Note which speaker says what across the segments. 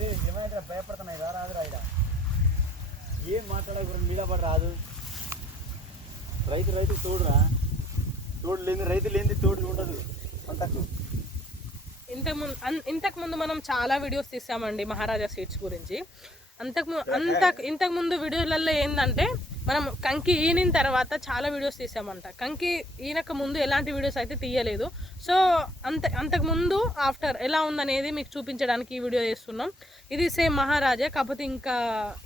Speaker 1: ఏ ఏమైనా భయపడుతున్నాయి రా రాదు రాయిడా ఏం మాట్లాడకూడదు నీడబడి రాదు. రైతు రైతు తోడురా. తోడు లేని రైతు లేని తోడు ఉండదు. అంతకు.
Speaker 2: ఇంతకు ముందు ఇంతకు ముందు మనం చాలా వీడియోస్ తీసామండి మహారాజా సీడ్స్ గురించి. అంతకు అంత ఇంతకు ముందు వీడియోలలో ఏంటంటే మనం కంకి ఈనిన తర్వాత చాలా వీడియోస్ తీసామంట. కంకి ఈనక ముందు ఎలాంటి వీడియోస్ అయితే తీయలేదు. సో అంత అంతకు ముందు ఆఫ్టర్ ఎలా ఉందనేది మీకు చూపించడానికి ఈ వీడియో చేస్తున్నాం. ఇది సేమ్ మహారాజా కాకపోతే ఇంకా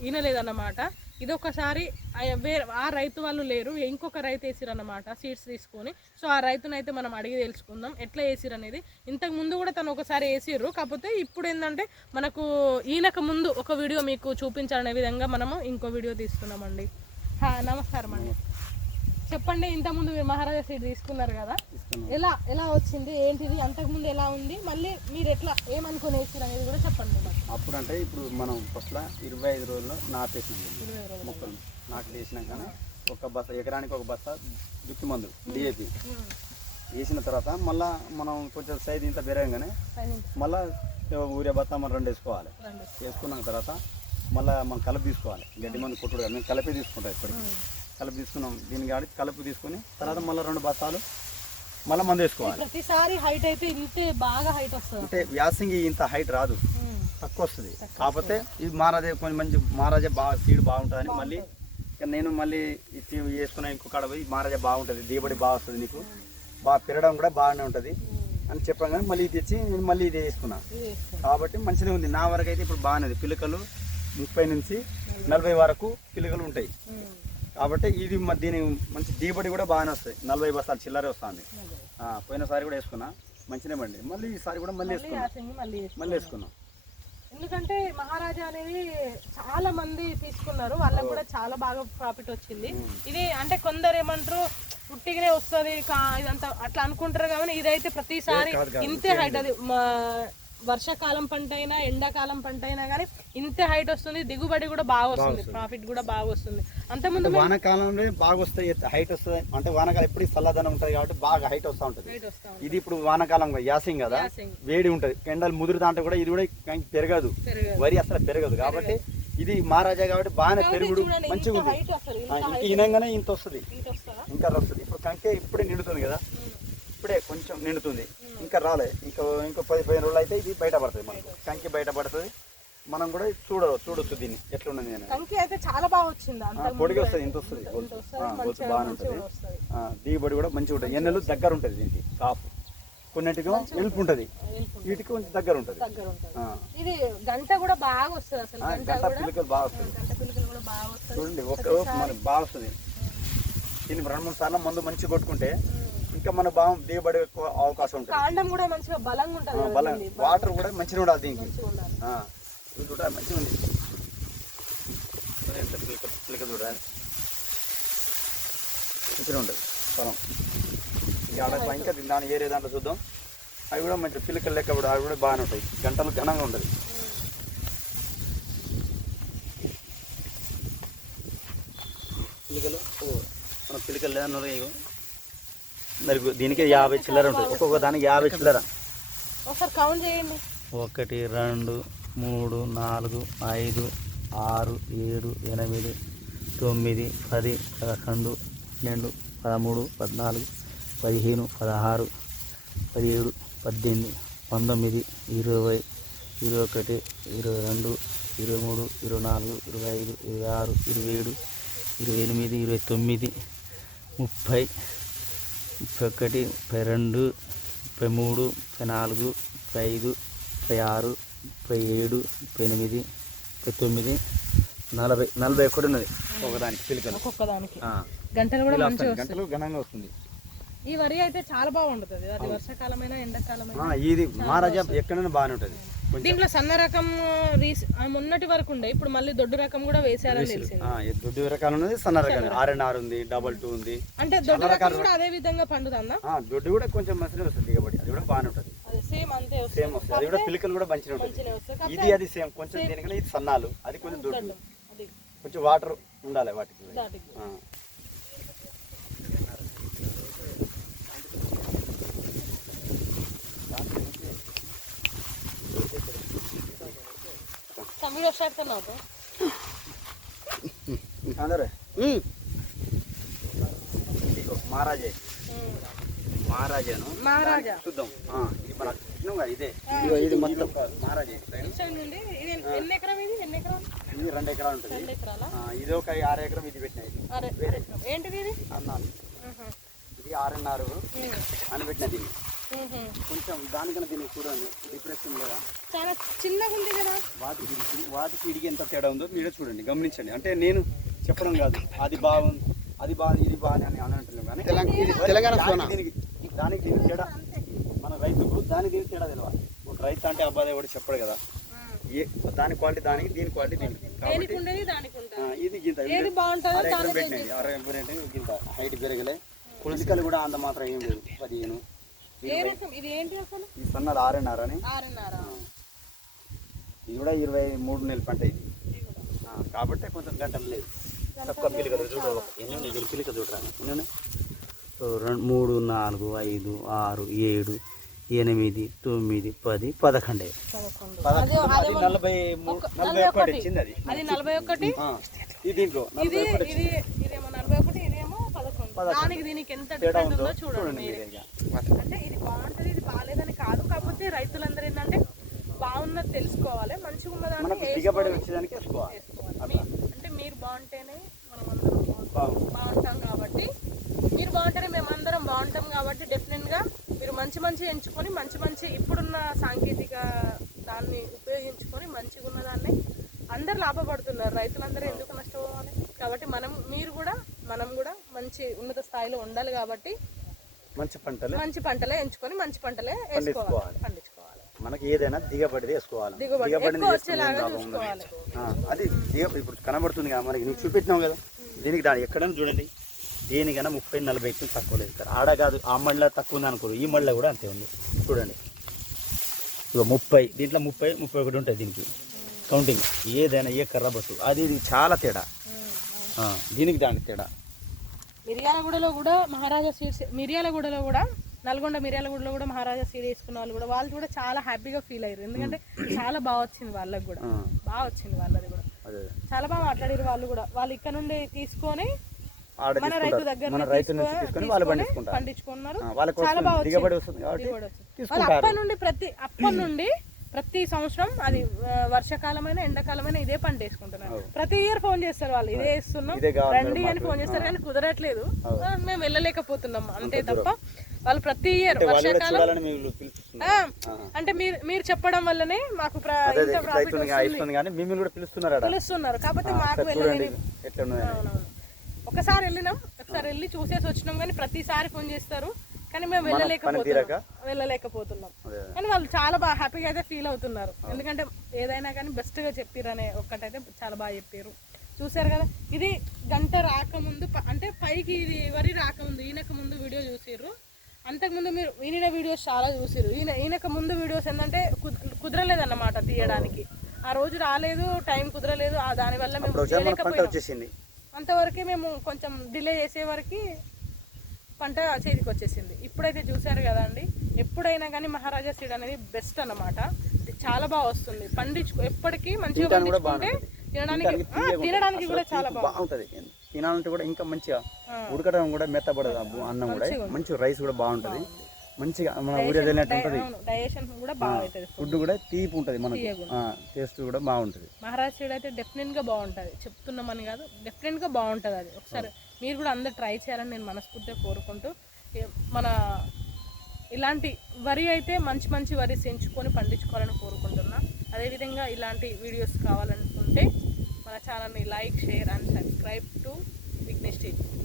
Speaker 2: ఈనలేదన్నమాట. ఇది ఒకసారి ఆ- వేరే ఆ రైతు వాళ్ళు లేరు ఇంకొక రైతు వేసిరన్నమాట సీడ్స్ తీసుకొని. సో ఆ రైతునైతే మనం అడిగి తెలుసుకుందాం ఎట్లా వేసిరు అనేది ఇంతకు ముందు కూడా తను ఒకసారి వేసిర్రు కాకపోతే ఇప్పుడు ఏంటంటే మనకు ఈయనకు ముందు ఒక వీడియో మీకు చూపించాలనే విధంగా మనము ఇంకో వీడియో తీస్తున్నామండి. హా, నమస్కారం అండి చెప్పండి ఇంతకుముందు మీరు మహారాజా సీడ్ తీసుకున్నారు కదా. ఎలా ఎలా వచ్చింది ఏంటిది అంతకుముందు ఎలా ఉంది మళ్ళీ మీరు ఎట్లా ఏమనుకుని వేసిరు అనేది కూడా చెప్పండి
Speaker 1: అప్పుడు అంటే ఇప్పుడు మనం ఫస్ట్లో ఇరవై ఐదు రోజుల్లో నాటేసినాం మొక్కలు నాటు వేసినాకనే ఒక బస్త ఎకరానికి ఒక బస్త దుక్కి మందు డిఏపి. వేసిన తర్వాత మళ్ళా మనం కొంచెం సైజు ఇంత పెరగగానే మళ్ళా ఊరే బత్త మనం రెండు వేసుకోవాలి. వేసుకున్న తర్వాత మళ్ళీ మనం కలుపు తీసుకోవాలి. గడ్డి మందు కొట్టుడు మేము కలిపి తీసుకుంటాం ఇప్పటికి. కలుపు తీసుకున్నాం. దీని కాడి కలుపు తీసుకుని తర్వాత మళ్ళీ రెండు బస్తాలు మళ్ళీ మందు వేసుకోవాలి.
Speaker 2: ప్రతిసారి హైట్ అయితే ఇంతే బాగా హైట్ వస్తుంది.
Speaker 1: అంటే వ్యాసింగి ఇంత హైట్ రాదు. తక్కువ వస్తుంది. కాకపోతే ఇది మహారాజా కొంచెం మంచి మహారాజా బాగా సీడ్ బాగుంటుందని మళ్ళీ నేను మళ్ళీ ఇది వేసుకున్న ఇంకో కాడ పోయి మహారాజా బాగుంటుంది. దిగుబడి బాగా వస్తుంది నీకు. బాగా పెరగడం కూడా బాగానే ఉంటుంది. అని చెప్పాం కానీ మళ్ళీ ఇది తెచ్చి నేను మళ్ళీ ఇది వేసుకున్నా. కాబట్టి మంచిగా ఉంది. నా వరకు అయితే ఇప్పుడు బాగానే ఉంది. పిలకలు ముప్పై నుంచి నలభై వరకు పిలకలు ఉంటాయి. కాబట్టి ఇది దీని మంచి దిగుబడి కూడా బాగానే వస్తాయి. నలభై బస్తాలు చిల్లరే వస్తుంది. పోయినసారి కూడా వేసుకున్నా. మంచిగా బండి మళ్ళీ ఈసారి కూడా మళ్ళీ వేసుకున్నా.
Speaker 2: మళ్ళీ వేసుకో.
Speaker 1: మళ్ళీ వేసుకున్నాం.
Speaker 2: ఎందుకంటే మహారాజా అనేది చాలా మంది తీసుకున్నారు. వాళ్ళకి కూడా చాలా బాగా ప్రాఫిట్ వచ్చింది. ఇది అంటే కొందరు ఏమంటారు పుట్టిగానే వస్తుంది ఇదంతా అట్లా అనుకుంటారు కానీ ఇదైతే ప్రతిసారి. ఇంతే హైట్ అది. వర్షాకాలం పంట అయినా ఎండాకాలం పంట అయినా కానీ ఇంతే హైట్ వస్తుంది దిగుబడి కూడా బాగా వస్తుంది ప్రాఫిట్ కూడా బాగా వస్తుంది. అంతకుముందు
Speaker 1: వానాకాలంలో బాగా వస్తాయి హైట్ వస్తుంది. అంటే వానాకాలం ఎప్పుడు చల్లదనం ఉంటుంది కాబట్టి బాగా హైట్ వస్తూ ఉంటుంది. ఇది ఇప్పుడు వానాకాలం యాసింగ్ కదా. వేడి ఉంటుంది. ఎండలు ముదురు దాంట్లో కూడా ఇది కూడా పెరగదు. వరి అసలు పెరగదు. కాబట్టి ఇది మహారాజా కాబట్టి బాగానే పెరుగుడు మంచిగా ఉంది ఈనంగానే ఇంత వస్తుందా. ఇంకా వస్తుంది ఇప్పుడు కంకే ఇప్పుడే నిండుతుంది కదా. ఇప్పుడే కొంచెం నిండుతుంది. ఇంకా రాలే. ఇంకో ఇంకో పది పదిహేను రోజులు అయితే ఇది బయటపడుతుంది మనకు. కంకి బయటపడుతుంది. మనం కూడా చూడ చూడొచ్చు దీన్ని. అని
Speaker 2: కంకి అయితే చాలా బాగా వచ్చింది.
Speaker 1: పొడిగి వస్తుంది ఇంత వస్తుంది. గొలుసు. గొలుసు బాగానే ఉంటుంది. దిగుబడి కూడా మంచిగా ఉంటుంది. ఎన్నెలు దగ్గర ఉంటుంది దీనికి కాపు. కొన్నిటికి ఎలుపు ఉంటుంది. వీటికి కొంచెం దగ్గర ఉంటుంది.
Speaker 2: ఇది గంట కూడా బాగా వస్తుంది అసలు. గంట
Speaker 1: బాగా వస్తుంది.
Speaker 2: కూడా బాగా వస్తుంది.
Speaker 1: చూడండి ఒక మనకి బాగా వస్తుంది. దీన్ని రెండు మూడు సార్లు మందు మంచిగా కొట్టుకుంటే ఇంకా మన బాగా దిగుబడి అవకాశం ఉంటుంది.
Speaker 2: కాండం కూడా మంచిగా బలంగా ఉంటుంది
Speaker 1: బలం. వాటర్ కూడా మంచిగా ఉండాలి దీనికి. చూడ మంచిగా ఉంది. పిలక పిలక చూడ మంచిగా ఉంటుంది. పొలం ఇక ఆడ ఇంకా దీని ఏరే దాంట్లో చూద్దాం. అవి కూడా మంచి పిలకలు లెక్క కూడా అవి కూడా బాగానే ఉంటాయి. గంటలు ఘనంగా ఉంటుంది. పిలకలు? ఓ, మన పిలకలు లేదా నూరగా మరి దీనికి యాభై చిల్లర ఉంటుంది. ఒక్కొక్క దానికి యాభై చిల్లర.
Speaker 2: ఒకసారి కౌంట్ చేయండి.
Speaker 1: ఒకటి రెండు మూడు నాలుగు ఐదు ఆరు ఏడు ఎనిమిది తొమ్మిది పది పదకొండు పన్నెండు పదమూడు పద్నాలుగు పదిహేను పదహారు పదిహేడు పద్దెనిమిది పంతొమ్మిది ఇరవై ఇరవై ఒకటి ఇరవై రెండు ఇరవై మూడు ఇరవై నాలుగు ఇరవై ఐదు ఇరవై ఆరు ఇరవై ఏడు ఇరవై ఎనిమిది ఇరవై తొమ్మిది ముప్పై ముప్పై ఒకటి ముప్పై రెండు ముప్పై మూడు ముప్పై నాలుగు ముప్పై ఐదు ముప్పై ఆరు ముప్పై ఏడు ముప్పై ఎనిమిది ముప్పై తొమ్మిది నలభై నలభై ఒకటి ఉన్నది. ఒకదానికి పిలికలు.
Speaker 2: ఒక్కొక్క దానికి గంటలు కూడా మంచిగా వస్తాయి.
Speaker 1: గంటలు ఘనంగా వస్తుంది.
Speaker 2: ఈ వరి అయితే చాలా బాగుంటుంది అది వర్షాకాలమైన ఎండాకాలమైన.
Speaker 1: ఇది మహారాజా ఎక్కడైనా బాగానే ఉంటుంది.
Speaker 2: దీంట్లో సన్న రకం మొన్నటి వరకు ఉండే. ఇప్పుడు మళ్ళీ దొడ్డు రకం కూడా వేసారని తెలిసింది.
Speaker 1: దొడ్డు రకాలు ఉన్నది సన్న రకాలు ఆర్ అండ్ ఆర్ ఉంది డబల్ టూ ఉంది.
Speaker 2: అంటే దొడ్డు రకం కూడా అదే విధంగా పండుతుందా?
Speaker 1: ఆ, దొడ్డు కూడా కొంచెం మంచిగా వస్తుంది దిగబడి. అది కూడా బాగానే ఉంటుంది.
Speaker 2: సేమ్ అంతే
Speaker 1: సేమ్ వస్తుంది. అది కూడా పిలికలు కూడా మంచిగా ఉంటుంది. ఇది అది సేమ్. కొంచెం దీనికన్నా ఇది సన్నాలు. అది కొంచెం దొడ్డు. కొంచెం వాటర్ ఉండాలి వాటికి.
Speaker 2: వీడియో స్టార్ట్ కన్నా అవుతా
Speaker 1: అందరే మహారాజే మహారాజాను
Speaker 2: మహారాజా
Speaker 1: చూద్దాం ఇది మన కృష్ణంగా ఇదే ఇది మొత్తం మహారాజా
Speaker 2: ఇది ఎన్ని- ఎకరం ఇది ఎన్ని ఎకరం
Speaker 1: ఇది రెండు ఎకరాలు ఉంటుంది ఇది ఒక ఆరు ఎకరం ఇది
Speaker 2: అరే ఎకరం. ఏంటిది ఇది
Speaker 1: అన్నాను. ఇది ఆరున్నర. అని పెట్టిన దీన్ని. కొంచెం దానికన్నా దీనికి చూడండి. డిప్రెషన్ లేదా?
Speaker 2: చాలా చిన్నగా ఉంది కదా.
Speaker 1: వాటికి వాటికి ఇడికి ఎంత తేడా ఉందో మీరే చూడండి గమనించండి. అంటే నేను చెప్పడం కాదు అది బాగుంది అది బాగుంది ఇది బాగుంది అని అని అంటున్నాం కానీ తెలంగాణ దీనికి దానికి దీనికి తేడా మన రైతుకు దానికి దీనికి తేడా తెలియాలి ఒక రైతు అంటే అబ్బాయి కూడా చెప్పడు కదా. ఏ దాని క్వాలిటీ దానికి దీని క్వాలిటీ దీనికి. కాబట్టి ఇది గింత.
Speaker 2: ఏది బాగుంటుందో
Speaker 1: అర ఎకరం
Speaker 2: దాని
Speaker 1: పెట్టినది అర ఎకరం పెట్టినది గింత. హైట్ పెరగలే. పులుసుకలు కూడా అంత మాత్రం ఏం లేదు పదిహేను ఈ సన్నది ఆరున్నర అని. ఇది కూడా ఇరవై మూడు నెలల పంట ఇది. కాబట్టి కొంచెం గంటలు లేదు. తక్కువ పిలికలు చూడ ఎన్ని ఉన్నాయి దీని పిలిక చూడరా? ఎన్ని ఉన్నాయి?
Speaker 3: సో రెండు మూడు నాలుగు ఐదు ఆరు ఏడు ఎనిమిది తొమ్మిది పది పదకొండే.
Speaker 1: నలభై నలభై ఒకటి. వచ్చింది అది.
Speaker 2: నలభై ఒకటి
Speaker 1: దీంట్లో
Speaker 2: ఇది
Speaker 1: నలభై ఒకటి
Speaker 2: ఇది ఇదేమో నలభై ఒకటి ఇదేమో పదకొండు
Speaker 1: పదకొండు.
Speaker 2: దానికి దీనికి ఎంత డిఫరెంట్
Speaker 1: ఉందో
Speaker 2: చూడండి మీరే. అంటే ఇది బాగుంటది ఇది బాగాలేదని కాదు. కాకపోతే రైతులందరూ ఏంటంటే బాగున్నది తెలుసుకోవాలి మంచిగా ఉన్నదాన్ని.
Speaker 1: దిగబడి వచ్చేదానికి
Speaker 2: అంటే మీరు బాగుంటేనే మనం అందరం బాగుంటాం. కాబట్టి మీరు బాగుంటేనే మేము అందరం బాగుంటాం కాబట్టి డెఫినెట్గా మీరు మంచి మంచి ఎంచుకొని మంచి మంచి ఇప్పుడున్న సాంకేతిక దాన్ని ఉపయోగించుకొని మంచిగా ఉన్నదాన్ని అందరు లాభపడుతున్నారు. రైతులందరూ ఎందుకు నష్టపోవాలి? కాబట్టి మనం మీరు కూడా మనం కూడా మంచి ఉన్నత స్థాయిలో ఉండాలి కాబట్టి
Speaker 1: మంచి పంటలు
Speaker 2: మంచి పంటలే ఎంచుకొని మంచి పంటలే వేసుకోవాలి
Speaker 1: పండించుకోవాలి. మనకి ఏదైనా దిగబడి వేసుకోవాలి.
Speaker 2: దిగుబడి
Speaker 1: అది దిగ ఇప్పుడు కనబడుతుంది కదా మనకి నీకు చూపెట్టినావు కదా? దీనికి దాని ఎక్కడైనా చూడండి. దేనికైనా ముప్పై నలభై ఎక్కువ తక్కువ లేదు సార్ ఆడ కాదు ఆ మళ్ళీ తక్కువ ఉంది అనుకోరు ఈ మళ్ళీ కూడా అంతే ఉంది. చూడండి. ఇక ముప్పై దీంట్లో ముప్పై ముప్పై ఒకటి ఉంటుంది దీనికి. కౌంటింగ్ ఏదైనా ఏ కర్ర బస్సు అది ఇది చాలా తేడా. దీనికి దానికి తేడా.
Speaker 2: మిర్యాలగూడలో కూడా మహారాజా సీడ్స్ మిర్యాలగూడలో కూడా నల్గొండ మిర్యాలగూడలో కూడా మహారాజా సీడ్ వేసుకున్న వాళ్ళు కూడా వాళ్ళు కూడా చాలా హ్యాపీగా ఫీల్ అయ్యారు. ఎందుకంటే చాలా బాగా వచ్చింది వాళ్ళకి కూడా.
Speaker 1: ఆ,
Speaker 2: బాగా వచ్చింది వాళ్ళది కూడా. చాలా బాగా మాట్లాడారు వాళ్ళు కూడా. వాళ్ళు ఇక్కడ నుండి తీసుకొని మన రైతు దగ్గర
Speaker 1: తీసుకొని
Speaker 2: పండించుకున్నారు. చాలా బాగా వచ్చింది. వాళ్ళు అప్పటి నుండి ప్రతి అప్పటి నుండి ప్రతి సంవత్సరం అది వర్షాకాలమైన ఎండాకాలమైన ఇదే పంట వేసుకుంటున్నారు. ప్రతి ఇయర్ ఫోన్ చేస్తారు వాళ్ళు. ఇదే వేస్తున్నాం. రండి అని ఫోన్ చేస్తారు కానీ కుదరట్లేదు. మేము వెళ్ళలేకపోతున్నాం. అంతే తప్ప వాళ్ళు ప్రతి ఇయర్ వర్షాకాలం అంటే మీరు మీరు చెప్పడం వల్లనే మాకు
Speaker 1: పిలుస్తున్నారు
Speaker 2: కాకపోతే మాకు వెళ్ళలేని ఒకసారి వెళ్ళినాం ఒకసారి వెళ్ళి చూసేసి వచ్చినాం కానీ ప్రతిసారి ఫోన్ చేస్తారు. కానీ మేము వెళ్ళలేకపోతున్నాం? వెళ్ళలేకపోతున్నాం. కానీ వాళ్ళు చాలా బాగా హ్యాపీగా అయితే ఫీల్ అవుతున్నారు. ఎందుకంటే ఏదైనా కానీ బెస్ట్గా చెప్పిరనే ఒక్కటైతే చాలా బాగా చెప్పారు చూసారు కదా? ఇది గంట రాకముందు అంటే పైకి ఇది వరి రాకముందు ఈయనకు ముందు వీడియో చూసిర్రు. అంతకుముందు మీరు ఈయన వీడియోస్ చాలా చూసిర్రు. ఈయన ఈయనకు ముందు వీడియోస్ ఏంటంటే కుద- కుదరలేదన్నమాట తీయడానికి. ఆ రోజు రాలేదు టైం కుదరలేదు ఆ దానివల్ల మేము అంతవరకే మేము కొంచెం డిలే చేసే వరకు పంట చేతికి వచ్చేసింది ఇప్పుడైతే చూసారు కదండి? ఎప్పుడైనా కానీ మహారాజా సీడ్ అనేది బెస్ట్ అన్నమాట. ఇది చాలా బాగా వస్తుంది. పండించుకో ఎప్పటికీ మంచిగా పండించుకుంటే తినడానికి తినడానికి కూడా చాలా
Speaker 1: బాగుంటది. తినాలంటే కూడా ఇంకా మంచిగా. ఉడకడం కూడా మెత్తబడదు అబ్బు అన్నం కూడా. మంచి రైస్ కూడా బాగుంటది. మంచిగా మన ఊరి ఉంటుంది. ఫుడ్ కూడా తీపి ఉంటుంది మనకు. టేస్ట్ కూడా బాగుంటుంది.
Speaker 2: మహారాజ్ సీడ్ అయితే డెఫినెట్గా బాగుంటుంది. చెప్తున్నామని కాదు డెఫినెట్గా బాగుంటుంది అది. ఒకసారి మీరు కూడా అందరు ట్రై చేయాలని నేను మనస్ఫూర్తిగా కోరుకుంటూ మన ఇలాంటి వరి అయితే మంచి మంచి వరి ఎంచుకొని పండించుకోవాలని కోరుకుంటున్నా. అదేవిధంగా ఇలాంటి వీడియోస్ కావాలనుకుంటే మన ఛానల్ని like share and subscribe to Vignesh TV